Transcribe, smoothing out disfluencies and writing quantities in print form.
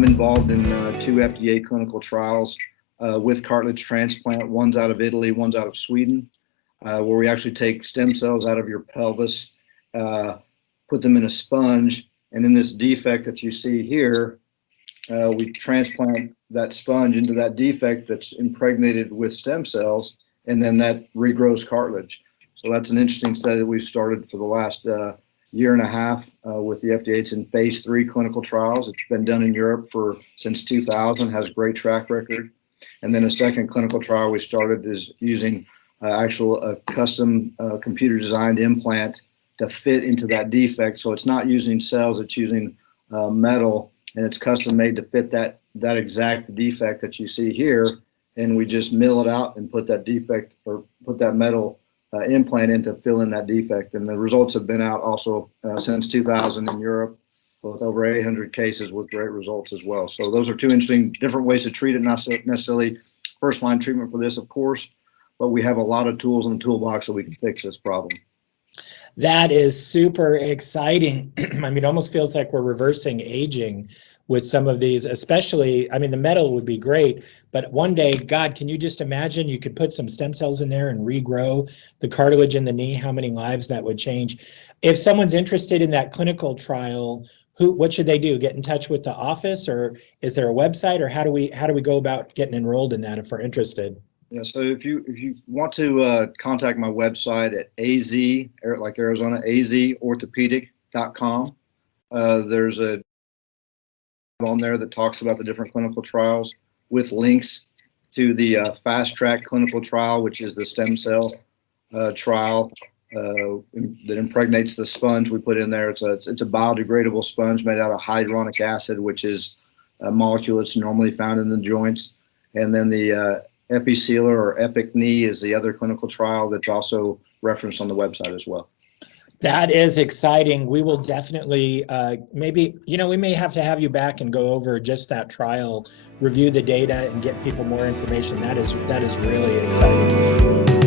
I'm involved in 2 FDA clinical trials with cartilage transplant. One's out of Italy, one's out of Sweden, where we actually take stem cells out of your pelvis, put them in a sponge, and in this defect that you see here, we transplant that sponge into that defect that's impregnated with stem cells, and then that regrows cartilage. So that's an interesting study that we've started for the last year and a half with the FDA. It's in phase 3 clinical trials. It's been done in Europe since 2000, has a great track record. And then a second clinical trial we started is using a custom computer designed implant to fit into that defect. So it's not using cells, it's using metal, and it's custom made to fit that exact defect that you see here. And we just mill it out and put that defect, or put that metal implant in to fill in that defect. And the results have been out also since 2000 in Europe, with over 800 cases with great results as well. So those are 2 interesting different ways to treat it, not necessarily first line treatment for this, of course, but we have a lot of tools in the toolbox so we can fix this problem. That is super exciting. I mean, it almost feels like we're reversing aging with some of these, especially, I mean, the metal would be great, but one day, God, can you just imagine you could put some stem cells in there and regrow the cartilage in the knee, how many lives that would change? If someone's interested in that clinical trial, what should they do? Get in touch with the office, or is there a website, or how do we go about getting enrolled in that if we're interested? Yeah, so if you want to contact my website at AZ, like Arizona, azorthopedic.com, there's a on there that talks about the different clinical trials with links to the FastTRACK clinical trial, which is the stem cell trial that impregnates the sponge we put in there. It's a biodegradable sponge made out of hyaluronic acid, which is a molecule that's normally found in the joints. And then the episealer or epic knee is the other clinical trial that's also referenced on the website as well. That is exciting. We will definitely, maybe, we may have to have you back and go over just that trial, review the data, and get people more information. That is really exciting.